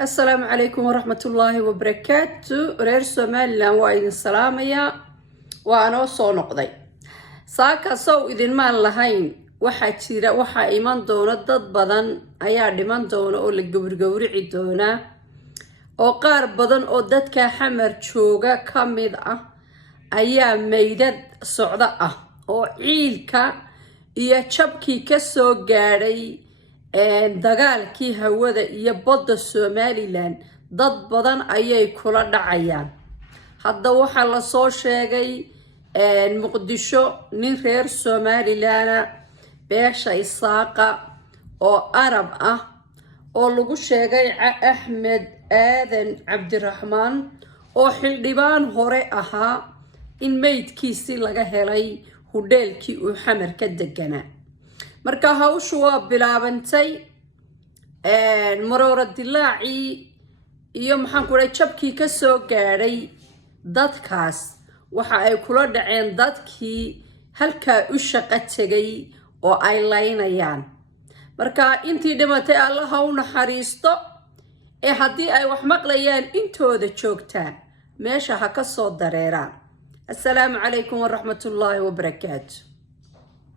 السلام عليكم ورحمة الله وبركاته. رير سوماليلاند waa idin salaamaya waana soo noqday saaka soo idin maan lahayn waxa iman doona dad badan ayaa dhiman doona oo la gowrici doona oo qaar badan oo dadka xamar jooga kamid ah ayaa meydad socda ah oo ciilka iyo jabkii ka soo gaaray dagaalkii hawada iyo badda Somaliland dad badan ayay kula dhacayaan. Hadda waxa la soo sheegay Muqdisho nin reer Somaliland beesha Isaaqa oo Arab ah oo lagu sheegay Axmed Aadan Cabdiraxmaan oo xildhibaan hore ahaa in meydkiisi laga helay hoteelkii uu xamar ka deganaa. marka hawshu waa bilaabantay maroora dilaaci iyo maxaan ku leeyahay jabkii ka soo gaaray dadkaas waxa ay kula dhaceen dadkii halka u shaqo tagay oo ay laynayaan. marka intii dhimatay Allah ha u naxariisto haddii ay wax maqlayaan intooda joogtaan meesha ha ka soo dareeraan. assalaamu calaykum wa rahmatullaahi wa barakaatuh.